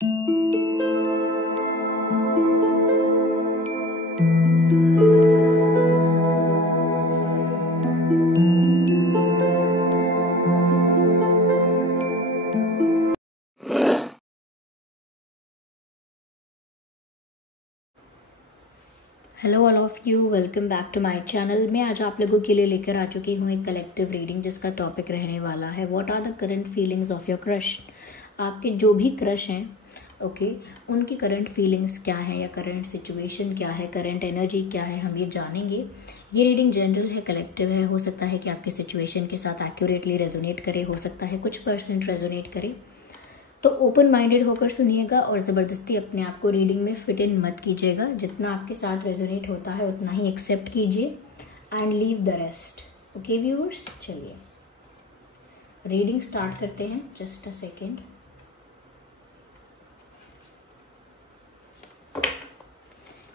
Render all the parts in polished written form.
Hello all of you, welcome back to my channel. मैं आज आप लोगों के लिए लेकर आ चुकी हूँ एक कलेक्टिव रीडिंग जिसका टॉपिक रहने वाला है what are the current feelings of your crush. आपके जो भी क्रश हैं ओके, उनकी करंट फीलिंग्स क्या है या करंट सिचुएशन क्या है, करंट एनर्जी क्या है, हम ये जानेंगे। ये रीडिंग जनरल है, कलेक्टिव है। हो सकता है कि आपकी सिचुएशन के साथ एक्यूरेटली रेजोनेट करे, हो सकता है कुछ % रेजोनेट करे। तो ओपन माइंडेड होकर सुनिएगा और ज़बरदस्ती अपने आप को रीडिंग में फिट इन मत कीजिएगा। जितना आपके साथ रेजोनेट होता है उतना ही एक्सेप्ट कीजिए and leave the rest. Okay viewers, चलिए रीडिंग स्टार्ट करते हैं। Just a second.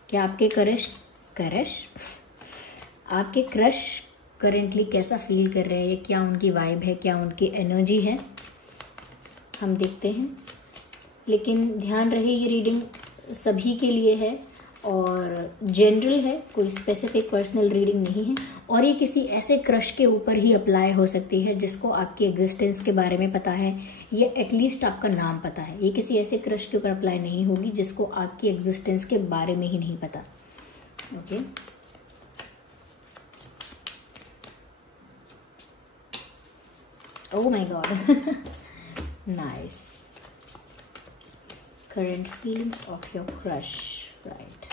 क्या आपके आपके क्रश करेंटली कैसा फील कर रहे हैं, क्या उनकी वाइब है, क्या उनकी एनर्जी है, हम देखते हैं। लेकिन ध्यान रहे ये रीडिंग सभी के लिए है और जनरल है, कोई स्पेसिफिक पर्सनल रीडिंग नहीं है। और ये किसी ऐसे क्रश के ऊपर ही अप्लाई हो सकती है जिसको आपकी एग्जिस्टेंस के बारे में पता है या एटलीस्ट आपका नाम पता है। ये किसी ऐसे क्रश के ऊपर अप्लाई नहीं होगी जिसको आपकी एग्जिस्टेंस के बारे में ही नहीं पता। Okay oh my God nice. Current feelings of your crush, right?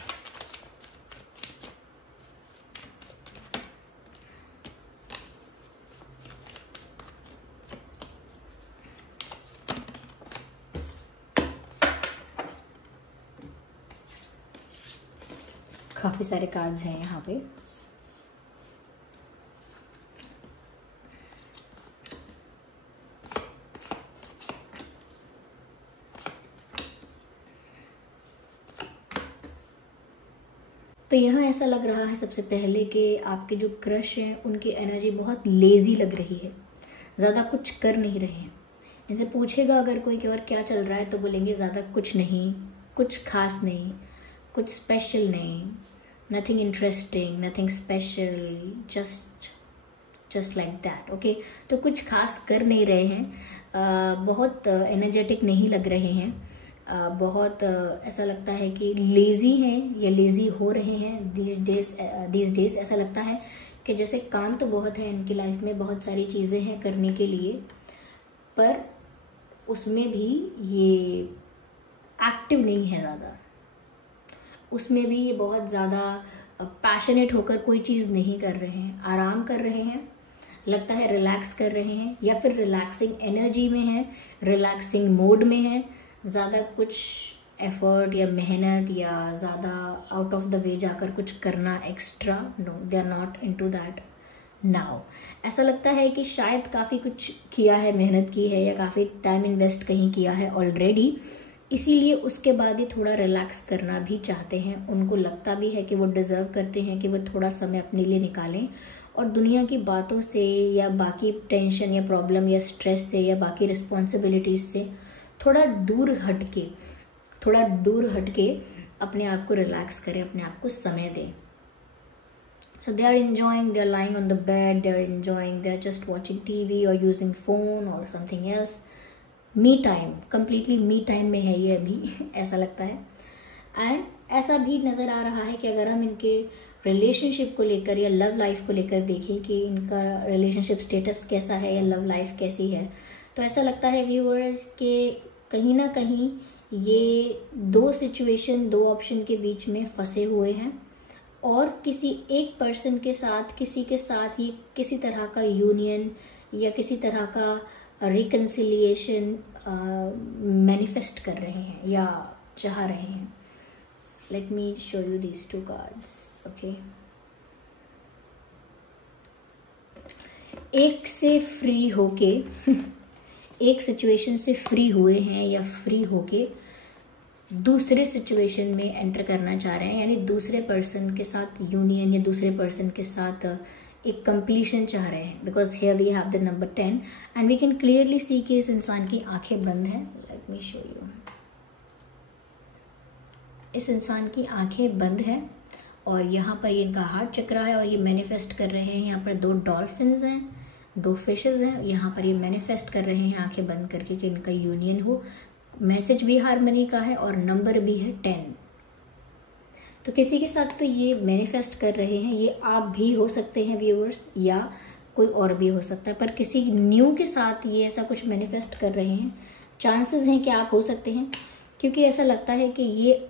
काफी सारे कार्ड्स हैं यहाँ पे। तो यहाँ ऐसा लग रहा है सबसे पहले कि आपके जो क्रश हैं उनकी एनर्जी बहुत लेजी लग रही है, ज़्यादा कुछ कर नहीं रहे हैं। इनसे पूछेगा अगर कोई कि और क्या चल रहा है तो बोलेंगे ज़्यादा कुछ नहीं, कुछ खास नहीं, कुछ स्पेशल नहीं, nothing interesting, nothing special, just like that. Okay, तो कुछ खास कर नहीं रहे हैं, बहुत एनर्जेटिक नहीं लग रहे हैं, बहुत ऐसा लगता है कि लेजी हैं या लेजी हो रहे हैं दीज डेज। ऐसा लगता है कि जैसे काम तो बहुत है इनकी लाइफ में, बहुत सारी चीज़ें हैं करने के लिए, पर उसमें भी ये एक्टिव नहीं है ज़्यादा, उसमें भी ये बहुत ज़्यादा पैशनेट होकर कोई चीज़ नहीं कर रहे हैं। आराम कर रहे हैं, लगता है रिलैक्स कर रहे हैं या फिर रिलैक्सिंग एनर्जी में है, रिलैक्सिंग मोड में है। ज़्यादा कुछ एफर्ट या मेहनत या ज़्यादा आउट ऑफ द वे जाकर कुछ करना extra, no, they are not into that now. ऐसा लगता है कि शायद काफ़ी कुछ किया है, मेहनत की है या काफ़ी टाइम इन्वेस्ट कहीं किया है ऑलरेडी, इसीलिए उसके बाद ही थोड़ा रिलैक्स करना भी चाहते हैं। उनको लगता भी है कि वो डिज़र्व करते हैं कि वो थोड़ा समय अपने लिए निकालें और दुनिया की बातों से या बाकी टेंशन या प्रॉब्लम या स्ट्रेस से या बाकी रिस्पॉन्सिबिलिटीज से थोड़ा दूर हटके अपने आप को रिलैक्स करें, अपने आप को समय दें। So they are enjoying, they are lying on the bed, they are enjoying, they are just watching TV और यूजिंग फोन और something else. Me time, completely me time में है ये अभी ऐसा लगता है। एंड ऐसा भी नज़र आ रहा है कि अगर हम इनके रिलेशनशिप को लेकर या लव लाइफ को लेकर देखें कि इनका रिलेशनशिप स्टेटस कैसा है या लव लाइफ कैसी है, तो ऐसा लगता है व्यूअर्स कि कहीं ना कहीं ये दो सिचुएशन, दो ऑप्शन के बीच में फंसे हुए हैं और किसी एक पर्सन के साथ, किसी के साथ ये किसी तरह का यूनियन या किसी तरह का रिकन्सिलिएशन मैनिफेस्ट कर रहे हैं या चाह रहे हैं। Let me show you these 2 cards. Okay, एक से फ्री होके एक सिचुएशन से फ्री हुए हैं या फ्री होके दूसरे सिचुएशन में एंटर करना चाह रहे हैं, यानी दूसरे पर्सन के साथ यूनियन या दूसरे पर्सन के साथ एक कंप्लीशन चाह रहे हैं। Because here we have the number 10 and we can clearly see कि इस इंसान की आंखें बंद हैं। Let me show you. इस इंसान की आंखें बंद हैं और यहाँ पर ये इनका हार्ट चक्रा है और ये मैनिफेस्ट कर रहे हैं। यहाँ पर 2 डॉल्फिन्स हैं, 2 फिशेस हैं। यहाँ पर ये मैनिफेस्ट कर रहे हैं आंखें बंद करके कि इनका यूनियन हो। मैसेज भी हार्मनी का है और नंबर भी है 10। तो किसी के साथ तो ये मैनिफेस्ट कर रहे हैं, ये आप भी हो सकते हैं व्यूअर्स, या कोई और भी हो सकता है, पर किसी न्यू के साथ ये ऐसा कुछ मैनिफेस्ट कर रहे हैं। चांसेस हैं कि आप हो सकते हैं, क्योंकि ऐसा लगता है कि ये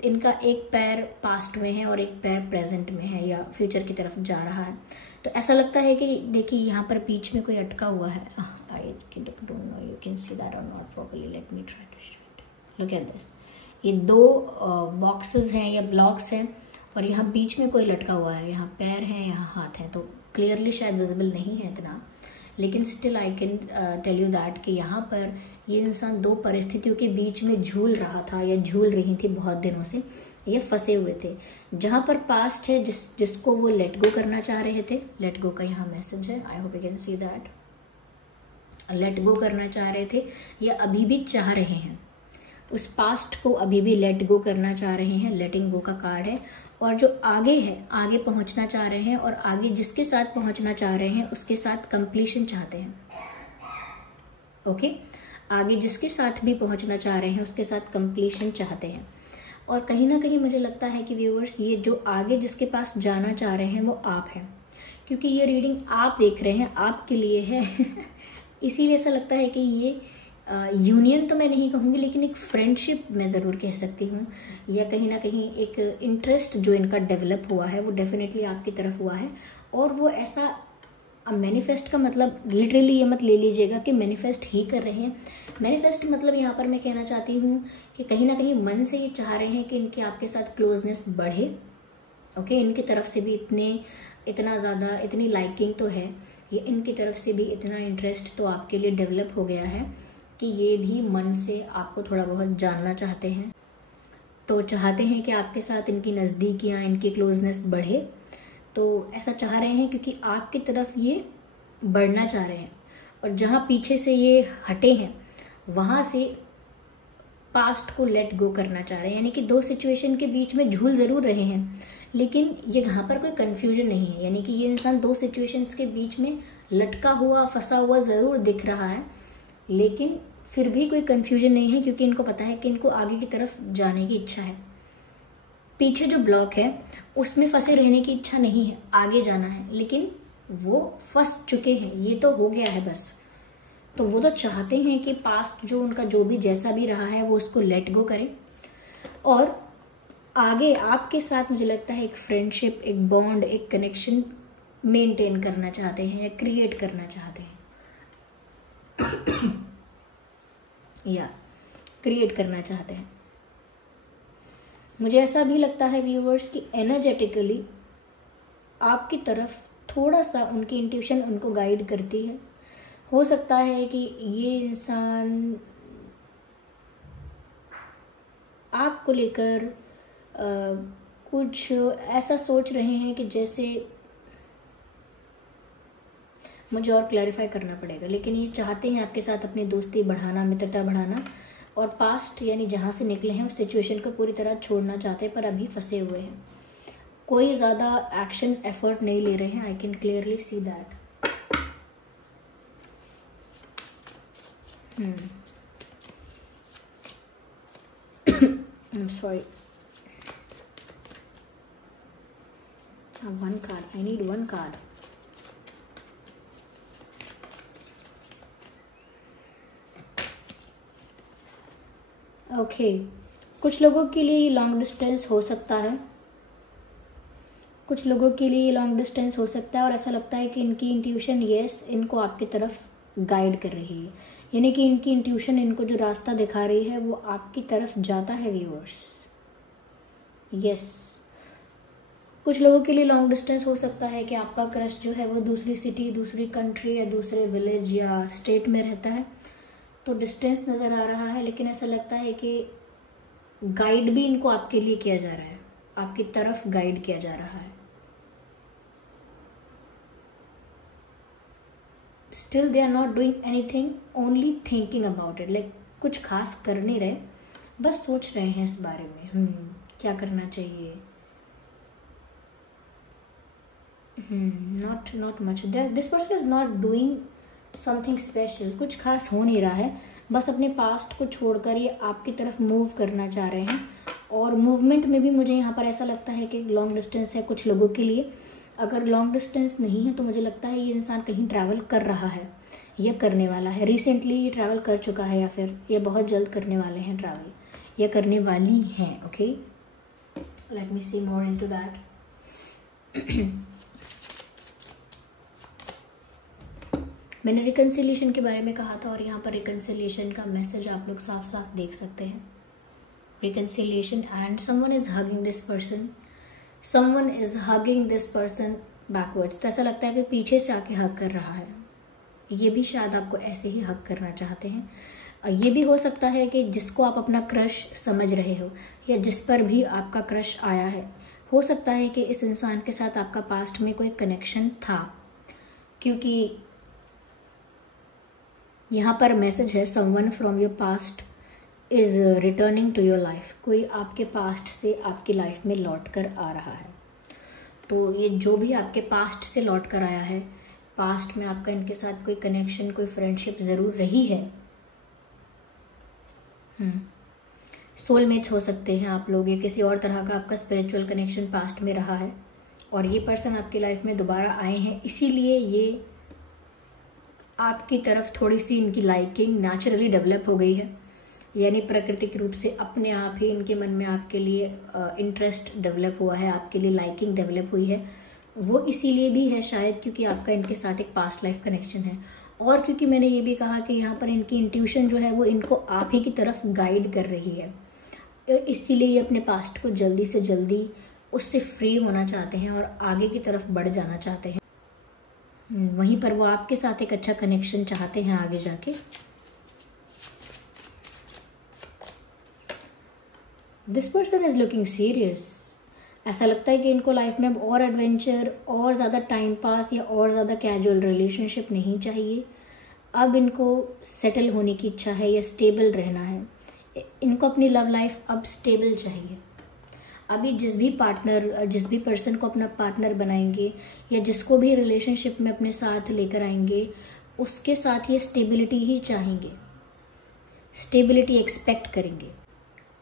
इनका एक पैर पास्ट में है और एक पैर प्रेजेंट में है या फ्यूचर की तरफ जा रहा है। तो ऐसा लगता है कि देखिए यहाँ पर बीच में कोई अटका हुआ है। I don't know you can see that और not properly, let me try to show it. Look at this, ये 2 बॉक्सेस हैं या ब्लॉक्स हैं और यहाँ बीच में कोई लटका हुआ है। यहाँ पैर हैं, यहाँ हाथ हैं, तो क्लियरली शायद विजिबल नहीं है इतना, लेकिन still I can tell you that कि यहाँ पर ये इंसान 2 परिस्थितियों के बीच में झूल रहा था या झूल रही थी बहुत दिनों से। ये फंसे हुए थे। जहाँ पर पास्ट है जिसको वो लेट गो करना चाह रहे थे, लेट गो का यहाँ मैसेज है, I hope you can see that. Let go करना चाह रहे थे या अभी भी चाह रहे हैं, उस पास्ट को अभी भी लेट गो करना चाह रहे हैं। लेटिंग गो का कार्ड है। और जो आगे है, आगे पहुंचना चाह रहे हैं और आगे जिसके साथ पहुंचना चाह रहे हैं उसके साथ कंप्लीशन चाहते हैं। ओके, आगे जिसके साथ भी पहुंचना चाह रहे हैं उसके साथ कंप्लीशन चाहते हैं। और कहीं ना कहीं मुझे लगता है कि व्यूअर्स, ये जो आगे जिसके पास जाना चाह रहे हैं वो आप हैं, क्योंकि ये रीडिंग आप देख रहे हैं, आपके लिए है। इसीलिए ऐसा लगता है कि ये यूनियन तो मैं नहीं कहूँगी, लेकिन एक फ्रेंडशिप मैं ज़रूर कह सकती हूँ, या कहीं ना कहीं एक इंटरेस्ट जो इनका डेवलप हुआ है वो डेफिनेटली आपकी तरफ हुआ है। और वो ऐसा मैनिफेस्ट का मतलब लिटरली ये मत ले लीजिएगा कि मैनिफेस्ट ही कर रहे हैं। मैनिफेस्ट मतलब यहाँ पर मैं कहना चाहती हूँ कि कहीं ना कहीं मन से ये चाह रहे हैं कि इनके आपके साथ क्लोजनेस बढ़े। ओके, इनकी तरफ से भी इतना ज़्यादा इतनी लाइकिंग तो है, ये इनकी तरफ से भी इतना इंटरेस्ट तो आपके लिए डेवलप हो गया है कि ये भी मन से आपको थोड़ा बहुत जानना चाहते हैं। तो चाहते हैं कि आपके साथ इनकी नज़दीकियाँ, इनकी क्लोजनेस बढ़े। तो ऐसा चाह रहे हैं क्योंकि आपकी तरफ ये बढ़ना चाह रहे हैं, और जहाँ पीछे से ये हटे हैं वहाँ से पास्ट को लेट गो करना चाह रहे हैं। यानी कि 2 सिचुएशन के बीच में झूल ज़रूर रहे हैं, लेकिन ये यहाँ पर कोई कन्फ्यूजन नहीं है। यानी कि ये इंसान 2 सिचुएशंस के बीच में लटका हुआ, फंसा हुआ ज़रूर दिख रहा है, लेकिन फिर भी कोई कन्फ्यूजन नहीं है, क्योंकि इनको पता है कि इनको आगे की तरफ जाने की इच्छा है। पीछे जो ब्लॉक है उसमें फंसे रहने की इच्छा नहीं है, आगे जाना है, लेकिन वो फंस चुके हैं, ये तो हो गया है बस। तो वो तो चाहते हैं कि पास्ट जो उनका जो भी जैसा भी रहा है वो उसको लेट गो करें, और आगे आपके साथ मुझे लगता है एक फ्रेंडशिप, एक बॉन्ड, एक कनेक्शन मेंटेन करना चाहते हैं या क्रिएट करना चाहते हैं, या क्रिएट करना चाहते हैं। मुझे ऐसा भी लगता है व्यूवर्स कि एनर्जेटिकली आपकी तरफ थोड़ा सा उनकी इंट्यूशन उनको गाइड करती है। हो सकता है कि ये इंसान आपको लेकर कुछ ऐसा सोच रहे हैं कि जैसे, मुझे और क्लैरिफाई करना पड़ेगा, लेकिन ये चाहते हैं आपके साथ अपनी दोस्ती बढ़ाना, मित्रता बढ़ाना, और पास्ट यानी जहाँ से निकले हैं उस सिचुएशन को पूरी तरह छोड़ना चाहते हैं, पर अभी फंसे हुए हैं। कोई ज़्यादा एक्शन एफर्ट नहीं ले रहे हैं। I can clearly see that. I'm sorry. One card. I need one card. Okay, कुछ लोगों के लिए लॉन्ग डिस्टेंस हो सकता है, कुछ लोगों के लिए लॉन्ग डिस्टेंस हो सकता है, और ऐसा लगता है कि इनकी इंट्यूशन इनको आपकी तरफ गाइड कर रही है। यानी कि इनकी इंट्यूशन इनको जो रास्ता दिखा रही है वो आपकी तरफ जाता है व्यूअर्स। यस, कुछ लोगों के लिए लॉन्ग डिस्टेंस हो सकता है कि आपका क्रश जो है वो दूसरी सिटी, दूसरी कंट्री या दूसरे विलेज या स्टेट में रहता है, तो डिस्टेंस नज़र आ रहा है, लेकिन ऐसा लगता है कि गाइड भी इनको आपके लिए किया जा रहा है, आपकी तरफ गाइड किया जा रहा है। Still they are not doing anything, only thinking about it. Like कुछ खास कर नहीं रहे, बस सोच रहे हैं इस बारे में क्या करना चाहिए। Not much, this person is not doing something special, कुछ खास हो नहीं रहा है, बस अपने पास्ट को छोड़कर ये आपकी तरफ मूव करना चाह रहे हैं। और मूवमेंट में भी मुझे यहाँ पर ऐसा लगता है कि लॉन्ग डिस्टेंस है कुछ लोगों के लिए। अगर लॉन्ग डिस्टेंस नहीं है तो मुझे लगता है ये इंसान कहीं ट्रैवल कर रहा है या करने वाला है। रिसेंटली ये ट्रैवल कर चुका है या फिर ये बहुत जल्द करने वाले हैं ट्रैवल या करने वाली हैं। Okay, let me see more into that. मैंने रिकन्सिलिएशन के बारे में कहा था और यहाँ पर रिकन्सिलिएशन का मैसेज आप लोग साफ साफ देख सकते हैं। Reconciliation and someone is hugging this person, someone is hugging this person backwards. तो ऐसा लगता है कि पीछे से आके हग कर रहा है, ये भी शायद आपको ऐसे ही हग करना चाहते हैं। ये भी हो सकता है कि जिसको आप अपना क्रश समझ रहे हो या जिस पर भी आपका क्रश आया है, हो सकता है कि इस इंसान के साथ आपका पास्ट में कोई कनेक्शन था, क्योंकि यहाँ पर मैसेज है someone from your past is returning to your life. कोई आपके पास्ट से आपकी लाइफ में लौट कर आ रहा है। तो ये जो भी आपके पास्ट से लौट कर आया है, पास्ट में आपका इनके साथ कोई कनेक्शन, कोई फ्रेंडशिप ज़रूर रही है। सोलमेट्स हो सकते हैं आप लोग, या किसी और तरह का आपका स्पिरिचुअल कनेक्शन पास्ट में रहा है और ये पर्सन आपकी लाइफ में दोबारा आए हैं, इसीलिए ये आपकी तरफ थोड़ी सी इनकी लाइकिंग नेचुरली डेवलप हो गई है। यानी प्राकृतिक रूप से अपने आप ही इनके मन में आपके लिए इंटरेस्ट डेवलप हुआ है, आपके लिए लाइकिंग डेवलप हुई है। वो इसीलिए भी है शायद क्योंकि आपका इनके साथ एक पास्ट लाइफ कनेक्शन है, और क्योंकि मैंने ये भी कहा कि यहाँ पर इनकी इंट्यूशन जो है वो इनको आप ही की तरफ गाइड कर रही है। इसीलिए ये अपने पास्ट को जल्दी से जल्दी उससे फ्री होना चाहते हैं और आगे की तरफ बढ़ जाना चाहते हैं। वहीं पर वो आपके साथ एक अच्छा कनेक्शन चाहते हैं आगे जाके। This person is looking serious. ऐसा लगता है कि इनको लाइफ में अब और एडवेंचर और ज़्यादा टाइम पास या और ज़्यादा कैजुअल रिलेशनशिप नहीं चाहिए। अब इनको सेटल होने की इच्छा है या स्टेबल रहना है। इनको अपनी लव लाइफ अब स्टेबल चाहिए। अभी जिस भी पर्सन को अपना पार्टनर बनाएंगे या जिसको भी रिलेशनशिप में अपने साथ लेकर आएंगे, उसके साथ ये स्टेबिलिटी ही चाहेंगे, स्टेबिलिटी एक्सपेक्ट करेंगे।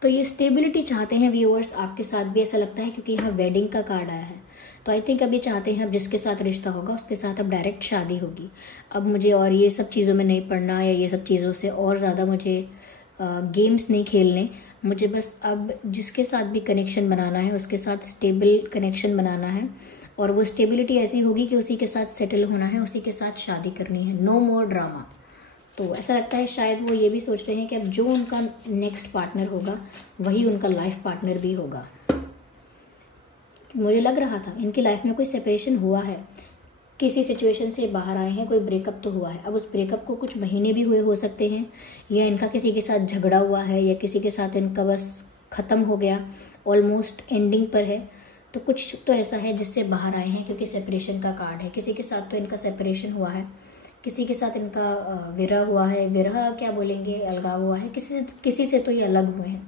तो ये स्टेबिलिटी चाहते हैं व्यूअर्स आपके साथ भी, ऐसा लगता है क्योंकि यहाँ वेडिंग का कार्ड आया है। तो आई थिंक अभी चाहते हैं अब जिसके साथ रिश्ता होगा उसके साथ अब डायरेक्ट शादी होगी। अब मुझे और ये सब चीज़ों में नहीं पड़ना या ये सब चीज़ों से और ज़्यादा मुझे गेम्स नहीं खेलने। मुझे बस अब जिसके साथ भी कनेक्शन बनाना है उसके साथ स्टेबल कनेक्शन बनाना है, और वो स्टेबिलिटी ऐसी होगी कि उसी के साथ सेटल होना है, उसी के साथ शादी करनी है, नो मोर ड्रामा। तो ऐसा लगता है शायद वो ये भी सोच रहे हैं कि अब जो उनका नेक्स्ट पार्टनर होगा वही उनका लाइफ पार्टनर भी होगा। मुझे लग रहा था इनकी लाइफ में कोई सेपरेशन हुआ है, किसी सिचुएशन से बाहर आए हैं, कोई ब्रेकअप तो हुआ है। अब उस ब्रेकअप को कुछ महीने भी हुए हो सकते हैं, या इनका किसी के साथ झगड़ा हुआ है, या किसी के साथ इनका बस ख़त्म हो गया, ऑलमोस्ट एंडिंग पर है। तो कुछ तो ऐसा है जिससे बाहर आए हैं, क्योंकि सेपरेशन का कार्ड है। किसी के साथ तो इनका सेपरेशन हुआ है, किसी के साथ इनका विरह हुआ है, विरह क्या बोलेंगे, अलगाव हुआ है, किसी से तो ये अलग हुए हैं।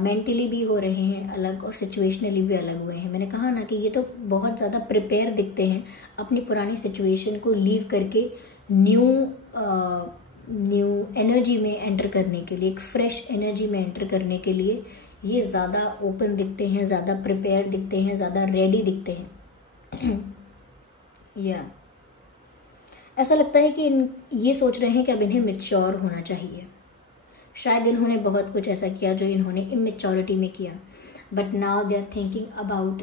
मेंटली भी हो रहे हैं अलग और सिचुएशनली भी अलग हुए हैं। मैंने कहा ना कि ये तो बहुत ज़्यादा प्रिपेयर दिखते हैं अपनी पुरानी सिचुएशन को लीव करके न्यू एनर्जी में एंटर करने के लिए, एक फ्रेश एनर्जी में एंटर करने के लिए ये ज़्यादा ओपन दिखते हैं, ज़्यादा प्रिपेयर दिखते हैं, ज़्यादा रेडी दिखते हैं। या ऐसा लगता है कि ये सोच रहे हैं कि अब इन्हें मैच्योर होना चाहिए। शायद इन्होंने बहुत कुछ ऐसा किया जो इन्होंने इमेच्योरिटी में किया, but now they are thinking about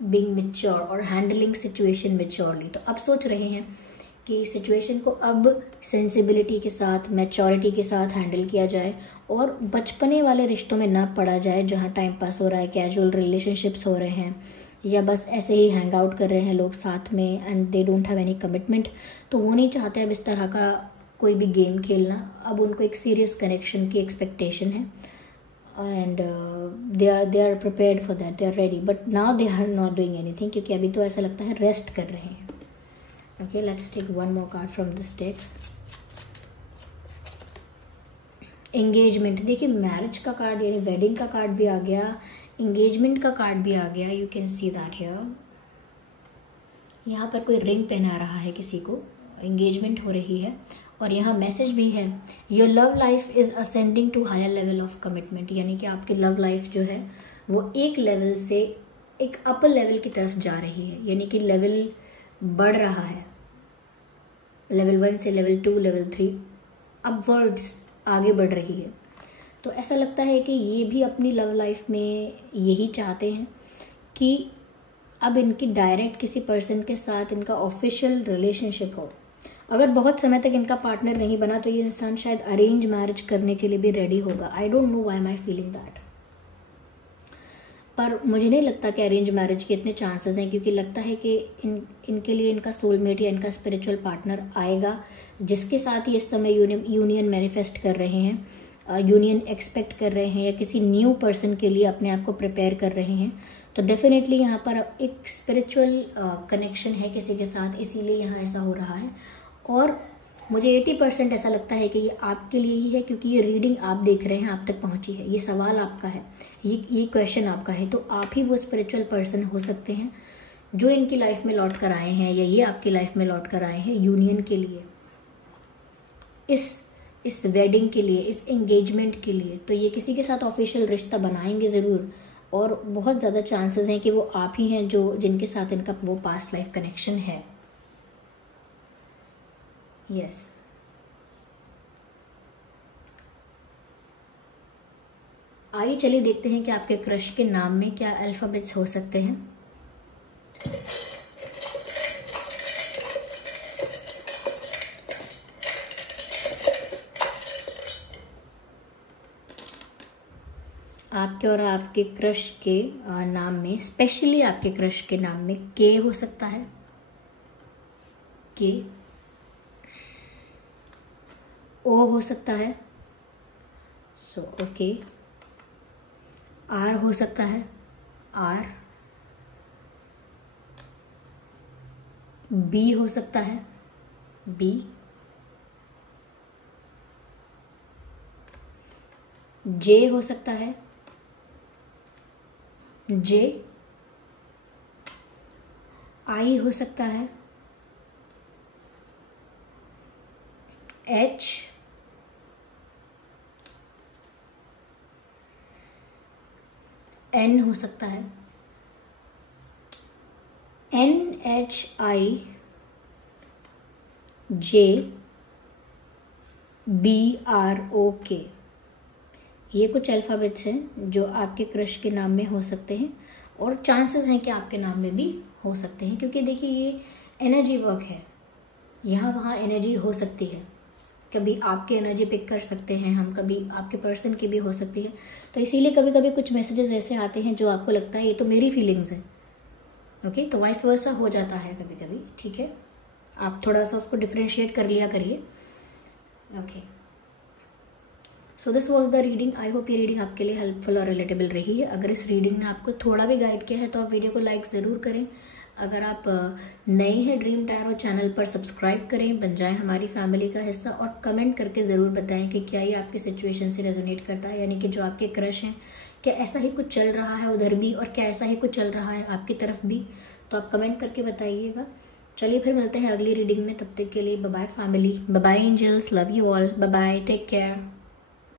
being mature और हैंडलिंग सिचुएशन मैच्योरली। तो अब सोच रहे हैं कि सिचुएशन को अब सेंसिबिलिटी के साथ, मैच्योरिटी के साथ हैंडल किया जाए और बचपने वाले रिश्तों में ना पड़ा जाए, जहाँ टाइम पास हो रहा है, कैजुअल रिलेशनशिप्स हो रहे हैं, या बस ऐसे ही हैंग आउट कर रहे हैं लोग साथ में and they don't have any commitment. तो वो नहीं चाहते अब इस तरह का कोई भी गेम खेलना। अब उनको एक सीरियस कनेक्शन की एक्सपेक्टेशन है and they are prepared for that, they are ready, but now they are not doing anything, क्योंकि अभी तो ऐसा लगता है रेस्ट कर रहे हैं। Okay, let's take one more card from this deck. Engagement, देखिए मैरिज का कार्ड यानी वेडिंग का कार्ड भी आ गया, एंगेजमेंट का कार्ड भी आ गया। You can see that here. यहाँ पर कोई रिंग पहना रहा है किसी को, एंगेजमेंट हो रही है। और यहाँ मैसेज भी है, your love life is ascending to higher level of commitment, यानी कि आपकी लव लाइफ जो है वो एक लेवल से एक अपर लेवल की तरफ जा रही है, यानी कि लेवल बढ़ रहा है, लेवल 1 से लेवल 2, लेवल 3 अपवर्ड्स आगे बढ़ रही है। तो ऐसा लगता है कि ये भी अपनी लव लाइफ में यही चाहते हैं कि अब इनकी डायरेक्ट किसी पर्सन के साथ इनका ऑफिशियल रिलेशनशिप हो। अगर बहुत समय तक इनका पार्टनर नहीं बना तो ये इंसान शायद अरेंज मैरिज करने के लिए भी रेडी होगा। आई don't know why am I feeling that, पर मुझे नहीं लगता कि अरेंज मैरिज के इतने चांसेस हैं, क्योंकि लगता है कि इनके लिए इनका सोलमेट या इनका स्पिरिचुअल पार्टनर आएगा जिसके साथ ये इस समय यूनियन मैनिफेस्ट कर रहे हैं, यूनियन एक्सपेक्ट कर रहे हैं, या किसी न्यू पर्सन के लिए अपने आप को प्रिपेयर कर रहे हैं। तो डेफिनेटली यहाँ पर एक स्पिरिचुअल कनेक्शन है किसी के साथ, इसीलिए यहाँ ऐसा हो रहा है। और मुझे 80% ऐसा लगता है कि ये आपके लिए ही है, क्योंकि ये रीडिंग आप देख रहे हैं, आप तक पहुंची है, ये सवाल आपका है, ये क्वेश्चन आपका है। तो आप ही वो स्पिरिचुअल पर्सन हो सकते हैं जो इनकी लाइफ में लौट कर आए हैं, या ये आपकी लाइफ में लौट कर आए हैं यूनियन के लिए, इस वेडिंग के लिए, इस एंगेजमेंट के लिए। तो ये किसी के साथ ऑफिशियल रिश्ता बनाएंगे ज़रूर, और बहुत ज़्यादा चांसेस हैं कि वो आप ही हैं जो जिनके साथ इनका वो पास्ट लाइफ कनेक्शन है। यस, आइए चलिए देखते हैं कि आपके क्रश के नाम में क्या अल्फाबेट्स हो सकते हैं। आपके और आपके क्रश के नाम में, स्पेशली आपके क्रश के नाम में के हो सकता है, के, ओ हो सकता है, सो ओके, आर हो सकता है, आर, बी हो सकता है, बी, जे हो सकता है, जे, आई हो सकता है, एच, एन हो सकता है, N, H, I, J, B, R, O, K. ये कुछ अल्फ़ाबेट्स हैं जो आपके क्रश के नाम में हो सकते हैं, और चांसेस हैं कि आपके नाम में भी हो सकते हैं, क्योंकि देखिए ये एनर्जी वर्क है, यहाँ वहाँ एनर्जी हो सकती है। कभी आपकी एनर्जी पिक कर सकते हैं हम, कभी आपके पर्सन की भी हो सकती है। तो इसीलिए कभी कभी कुछ मैसेजेस ऐसे आते हैं जो आपको लगता है ये तो मेरी फीलिंग्स है, ओके, तो वाइस वर्सा हो जाता है कभी कभी, ठीक है। आप थोड़ा सा उसको डिफ्रेंशिएट कर लिया करिए, okay. So this was the reading. I hope ये रीडिंग आपके लिए हेल्पफुल और रिलेटेबल रही है। अगर इस रीडिंग ने आपको थोड़ा भी गाइड किया है तो आप वीडियो को लाइक ज़रूर करें। अगर आप नए हैं ड्रीम टैरो चैनल पर, सब्सक्राइब करें, बन जाएं हमारी फैमिली का हिस्सा, और कमेंट करके ज़रूर बताएं कि क्या ये आपकी सिचुएशन से रेजोनेट करता है, यानी कि जो आपके क्रश हैं, क्या ऐसा ही कुछ चल रहा है उधर भी, और क्या ऐसा ही कुछ चल रहा है आपकी तरफ भी। तो आप कमेंट करके बताइएगा। चलिए फिर मिलते हैं अगली रीडिंग में, तब तक के लिए bye bye family, bye bye angels, love you all, bye bye, take care.